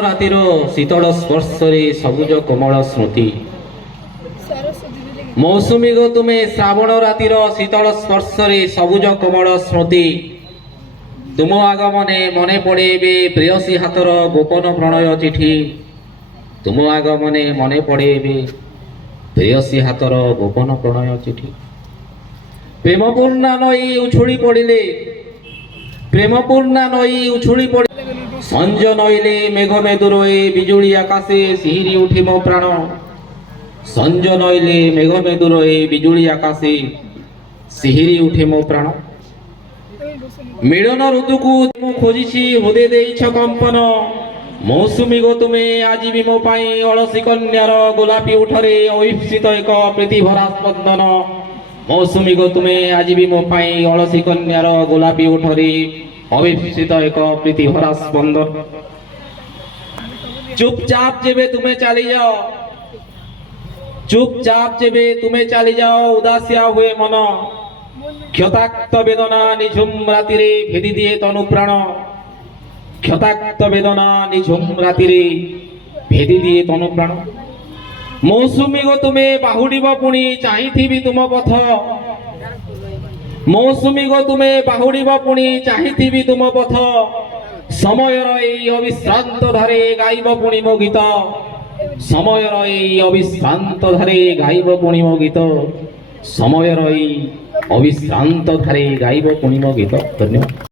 ରାତିର ଶୀତଳ ସ୍ପର୍ଶରେ ସବୁଜ କୋମଳ ସ୍ମୃତି ମୌସୁମୀ ଗୋ ତୁମେ ଶ୍ରାବଣ ରାତିର ଶୀତଳ ସ୍ପର୍ଶରେ ସବୁଜ କୋମଳ ସ୍ମୃତି ତୁମ ଆଗମନେ ମନେ ପଡ଼େ ଏବେ ପ୍ରେୟସୀ ହାତର ଗୋପନ ପ୍ରଣୟ ଚିଠି ତୁମ ଆଗମନେ ମନେ ପଡ଼େ ଏବେ ପ୍ରେୟସୀ ହାତର ଗୋପନ ପ୍ରଣୟ ଚିଠି ପ୍ରେମପୂର୍ଣ୍ଣା ନଈ ଉଛୁଳି ପଡ଼ିଲେ ପ୍ରେମପୂର୍ଣ୍ଣା ନଈ ଉଛୁଳି ପଡ଼ି ସଞ୍ଜ ନଇଲେ ମେଘ ମେଦୁରୋଇ ବିଜୁଳି ଆକାଶେ ସିହିରି ଉଠେ ମୋ ପ୍ରାଣ ସଞ୍ଜ ନଇଲେ ମେଘ ମେଦୁରୋଇ ବିଜୁଳି ଆକାଶେ ସିହିରି ଉଠେ ମୋ ପ୍ରାଣ ମିଳନ ଋତୁକୁ ମୁଁ ଖୋଜିଛି ହୃଦୟ ଦେଇଛ କମ୍ପନ ମୌସୁମୀ ଗୋ ତୁମେ ଆଜି ବି ମୋ ପାଇଁ ଅଳସୀ କନ୍ୟାର ଗୋଲାପୀ ଉଠରେ ଅଈପ୍ସିତ ଏକ ପ୍ରୀତିଭରା ସ୍ପନ୍ଦନ ମୌସୁମୀ ଗୋ ତୁମେ ଆଜି ବି ମୋ ପାଇଁ ଅଳସୀ କନ୍ୟାର ଗୋଲାପୀ ଉଠରେ ଅବିପସିତ ଏକ ପ୍ରୀତିଭରା ସ୍ପନ୍ଦନ ଚୁପଚାପ ଯେବେ ତୁମେ ଚାଲିଯାଅ ଚୁପଚାପ ଯେବେ ତୁମେ ଚାଲିଯାଅ ଉଦାସିଆ ହୁଏ ମନ କ୍ଷତାକ୍ତ ବେଦନା ନିଝୁମ ରାତିରେ ଭେଦି ଦିଏ ତନୁ ପ୍ରାଣ କ୍ଷତାକ୍ତ ବେଦନା ନିଝୁମ ରାତିରେ ଭେଦି ଦିଏ ତନୁ ପ୍ରାଣ ମୌସୁମୀ ଗୋ ତୁମେ ବାହୁଡ଼ିବ ପୁଣି ଚାହିଁଥିବି ତୁମ ପଥ ମୌସୁମୀ ଗୋ ତୁମେ ବାହୁଡ଼ିବ ପୁଣି ଚାହିଁଥିବି ତୁମ ପଥ ସମୟର ଏଇ ଅବିଶ୍ରାନ୍ତ ଧାରେ ଗାଇବ ପୁଣି ମୋ ଗୀତ ସମୟର ଏଇ ଅବିଶ୍ରାନ୍ତ ଧାରେ ଗାଇବ ପୁଣି ମୋ ଗୀତ ସମୟର ଏଇ ଅବିଶ୍ରାନ୍ତ ଧାରେ ଗାଇବ ପୁଣି ମୋ ଗୀତ ଧନ୍ୟବାଦ।